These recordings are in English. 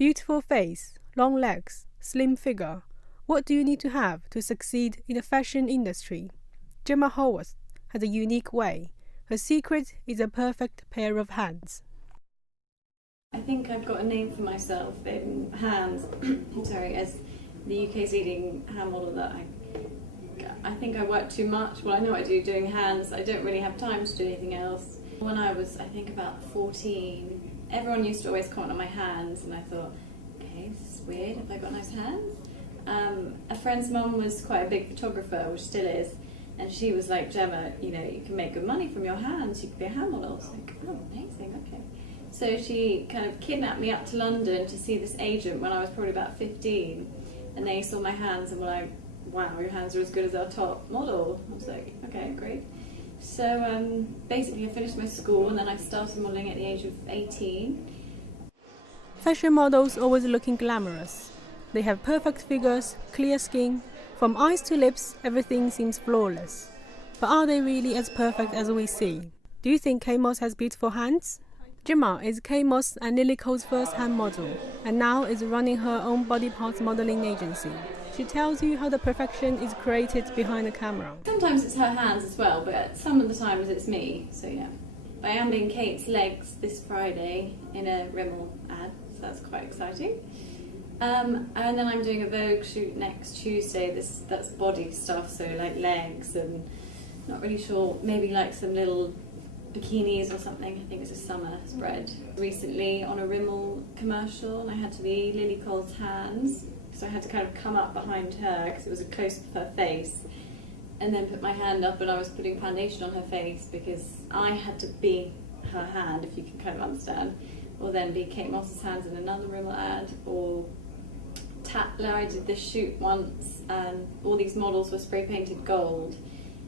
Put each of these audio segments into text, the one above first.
Beautiful face, long legs, slim figure. What do you need to have to succeed in the fashion industry? Gemma has a unique way. Her secret is a perfect pair of hands. I think I've got a name for myself in hands, as the UK's leading hand model. That I think I work too much. Well, I know I do doing hands. I don't really have time to do anything else. When I was, I think, about 14, everyone used to always comment on my hands, and I thought, okay, this is weird. Have I got nice hands? A friend's mum was quite a big photographer, which still is, and she was like, Gemma, you know, you can make good money from your hands. You could be a hand model. I was like, oh, amazing, okay. So she kind of kidnapped me up to London to see this agent when I was probably about 15, and they saw my hands and were like, wow, your hands are as good as our top model. I was like, okay, great. So basically I finished my school and then I started modelling at the age of 18. Fashion models always looking glamorous. They have perfect figures, clear skin. From eyes to lips, everything seems flawless. But are they really as perfect as we see? Do you think Kate Moss has beautiful hands? Gemma is Kate Moss and Lily Cole's first hand model, and now is running her own body parts modelling agency. She tells you how the perfection is created behind the camera. Sometimes it's her hands as well, but some of the times it's me, so yeah. I am doing Kate's legs this Friday in a Rimmel ad, so that's quite exciting. And then I'm doing a Vogue shoot next Tuesday. That's body stuff, so like legs and not really sure, maybe like some little bikinis or something. I think it's a summer spread. Recently on a Rimmel commercial, and I had to be Lily Cole's hands, so I had to kind of come up behind her because it was a close-up of her face, and then put my hand up, and I was putting foundation on her face because I had to be her hand, if you can kind of understand, or then be Kate Moss's hands in another Rimmel ad, or Tatler. I did this shoot once and all these models were spray painted gold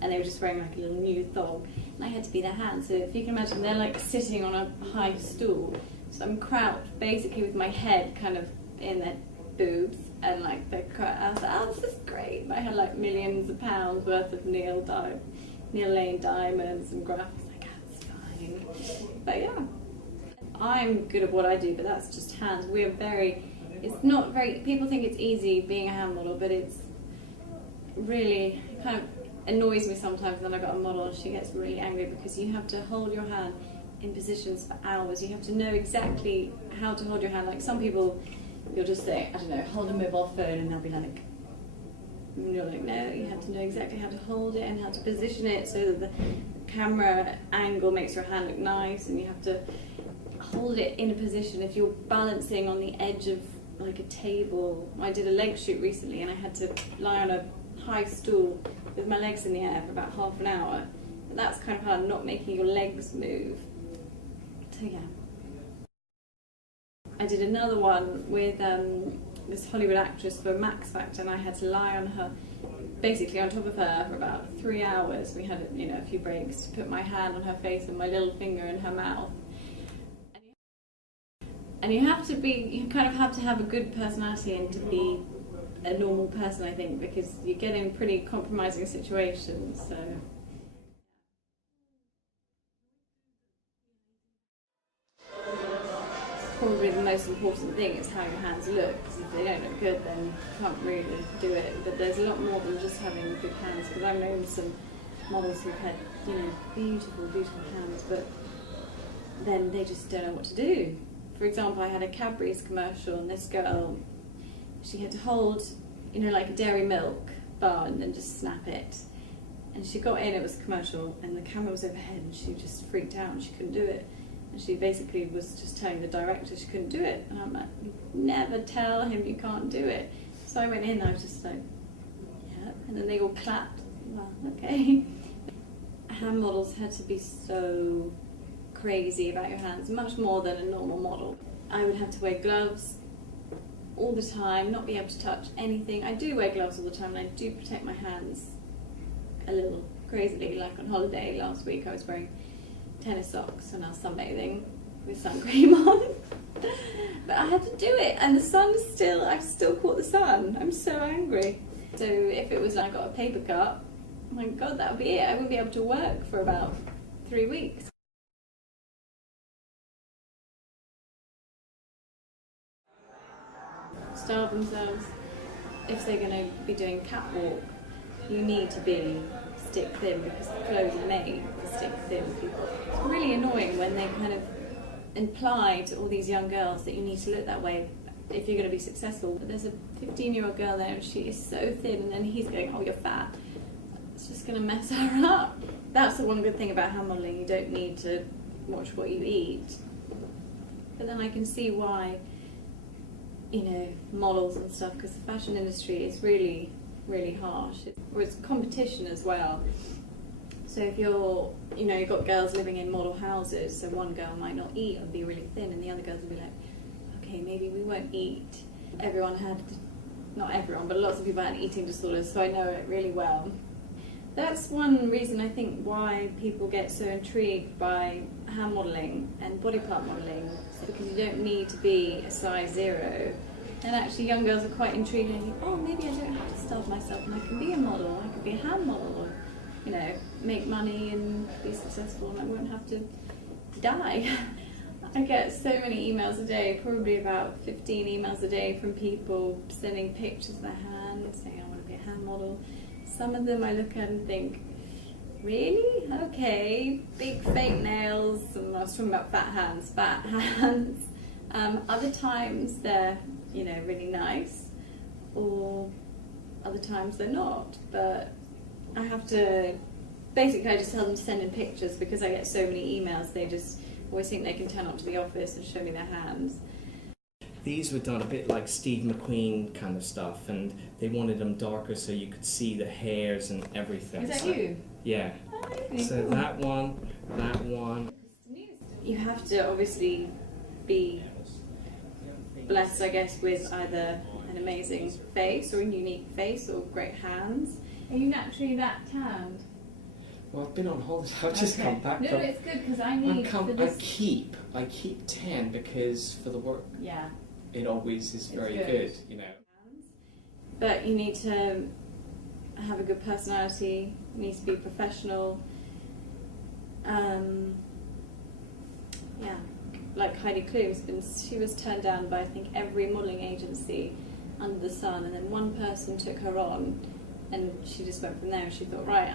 and they were just wearing like a little nude thong, and I had to be their hand. So if you can imagine, they're like sitting on a high stool, so I'm crouched basically with my head kind of in their boobs, and like I was like, oh, this is great. I had like millions of pounds worth of Neil Lane diamonds and graphs. Like, that's fine. But yeah, I'm good at what I do, but that's just hands. We are it's not very, people think it's easy being a hand model, but it's really, it kind of annoys me sometimes when I got a model and she gets really angry because you have to hold your hand in positions for hours. You have to know exactly how to hold your hand. Like some people, you'll just say, I don't know, hold a mobile phone, and they'll be like, and you're like, no, you have to know exactly how to hold it and how to position it so that the camera angle makes your hand look nice, and you have to hold it in a position. If you're balancing on the edge of like a table, I did a leg shoot recently and I had to lie on a high stool with my legs in the air for about half an hour, and that's kind of hard, not making your legs move. So yeah. I did another one with this Hollywood actress for Max Factor, and I had to lie on her, basically on top of her for about 3 hours. We had a few breaks to put my hand on her face and my little finger in her mouth. And you kind of have to have a good personality and to be a normal person, I think, because you get in pretty compromising situations. So probably the most important thing is how your hands look, because if they don't look good, then you can't really do it. But there's a lot more than just having good hands, because I've known some models who've had, beautiful, beautiful hands, but then they just don't know what to do. For example, I had a Cadbury's commercial, and this girl, she had to hold, like a dairy milk bar and then just snap it. And she got in, it was a commercial, and the camera was overhead, and she just freaked out and she couldn't do it. And she basically was just telling the director she couldn't do it. And I'm like, never tell him you can't do it. So I went in and I was just like, yeah. And then they all clapped. Well, okay. Hand models had to be so crazy about your hands, much more than a normal model. I would have to wear gloves all the time, not be able to touch anything. I do wear gloves all the time, and I do protect my hands a little crazily. Like on holiday last week, I was wearing tennis socks and I was sunbathing with sun cream on. But I had to do it, and I've still caught the sun. I'm so angry. So if it was like I got a paper cut, oh my god, that would be it. I wouldn't be able to work for about 3 weeks. starve themselves. If they're going to be doing catwalk, you need to be stick thin because the clothes are made for stick thin people. It's really annoying when they kind of imply to all these young girls that you need to look that way if you're going to be successful. But there's a 15-year-old girl there and she is so thin, and then he's going, oh, you're fat. It's just going to mess her up. That's the one good thing about hand modelling, you don't need to watch what you eat. But then I can see why, you know, models and stuff, because the fashion industry is really, really harsh. It's competition as well. So if you're, you know, you've got girls living in model houses, so one girl might not eat and be really thin, and the other girls will be like, okay, maybe we won't eat. Everyone had, not everyone, but lots of people had eating disorders, so I know it really well. That's one reason I think why people get so intrigued by hand modelling and body part modelling, because you don't need to be a size 0. And actually young girls are quite intrigued and think, oh, maybe I don't have to starve myself and I can be a model, I could be a hand model, or, you know, make money and be successful and I won't have to die. I get so many emails a day, probably about 15 emails a day from people sending pictures of their hands, saying I want to be a hand model. Some of them I look at and think, really? Okay, big fake nails, and I was talking about fat hands. Other times they're, you know, really nice, or other times they're not. But I have to, basically I just tell them to send in pictures because I get so many emails, they just always think they can turn up to the office and show me their hands. These were done a bit like Steve McQueen kind of stuff, and they wanted them darker so you could see the hairs and everything. Is that so, you? Yeah. Oh, so cool. that one. You have to obviously be blessed, I guess, with either an amazing face or a unique face or great hands. Are you naturally that tanned? Well, I've been on holiday. I've just come back. No, it's good because I need for this. I keep tan because for the work. Yeah. It always is very good. good, you know. But you need to have a good personality. You need to be professional. Yeah, like Heidi Klum, she was turned down by I think every modelling agency under the sun, and then one person took her on, and she just went from there. And she thought, right,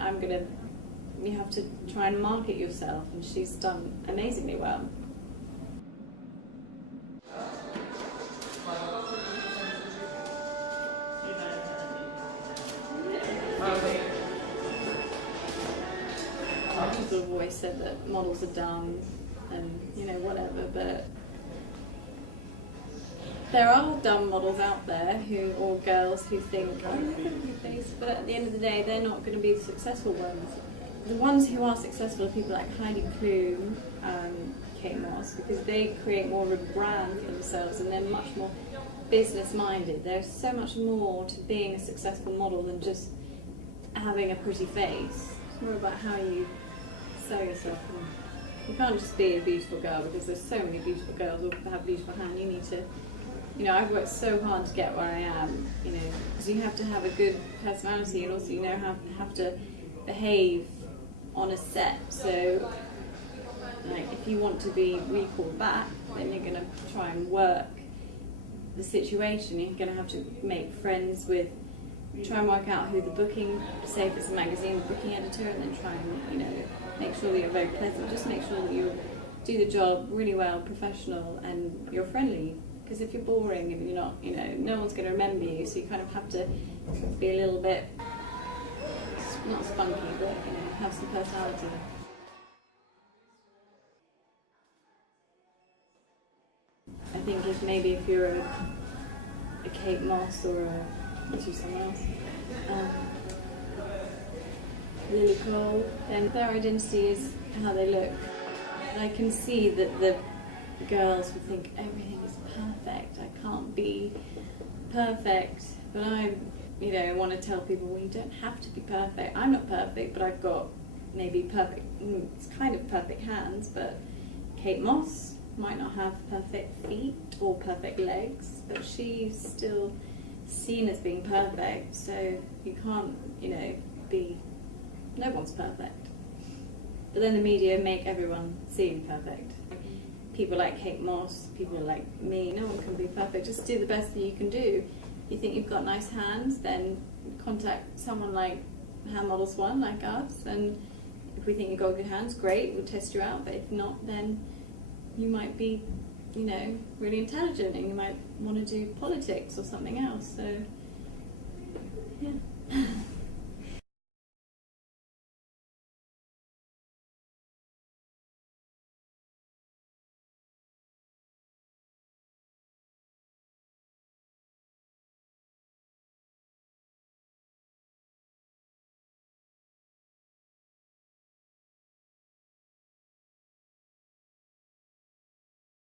you have to try and market yourself, and she's done amazingly well. People have always said that models are dumb and, you know, whatever, but there are dumb models out there or girls who think, oh, look at your face, but at the end of the day, they're not going to be the successful ones. The ones who are successful are people like Heidi Klum and Kate Moss, because they create more of a brand for themselves and they're much more business-minded. There's so much more to being a successful model than just having a pretty face. It's more about how you sell yourself. You can't just be a beautiful girl, because there's so many beautiful girls who have beautiful hands. You need to, you know, I've worked so hard to get where I am, you know, because you have to have a good personality, and also you know have to behave on a set. So, like, if you want to be recalled back, then you're going to try and work the situation. You're going to have to make friends with, try and work out who the booking, say if it's a magazine, the booking editor, and then try and, you know, make sure that you're very pleasant. Just make sure that you do the job really well, professional, and you're friendly. Because if you're boring and you're not, you know, no one's going to remember you, so you kind of have to be a little bit, not spunky, but, you know, have some personality. I think if you're a Kate Moss or let's use someone else, Lily Cole, then their identity is how they look. And I can see that the girls would think everything is perfect. I can't be perfect, but I, you know, want to tell people, well, you don't have to be perfect. I'm not perfect, but I've got maybe perfect, it's kind of perfect hands, but Kate Moss might not have perfect feet or perfect legs, but she's still seen as being perfect, so you can't, you know, no one's perfect. But then the media make everyone seem perfect. people like Kate Moss, people like me, no one can be perfect. Just do the best that you can do. You think you've got nice hands, then contact someone like Hand Models One, like us, and if we think you've got good hands, great, we'll test you out. But if not, then you might be, you know, really intelligent and you might want to do politics or something else. So, yeah.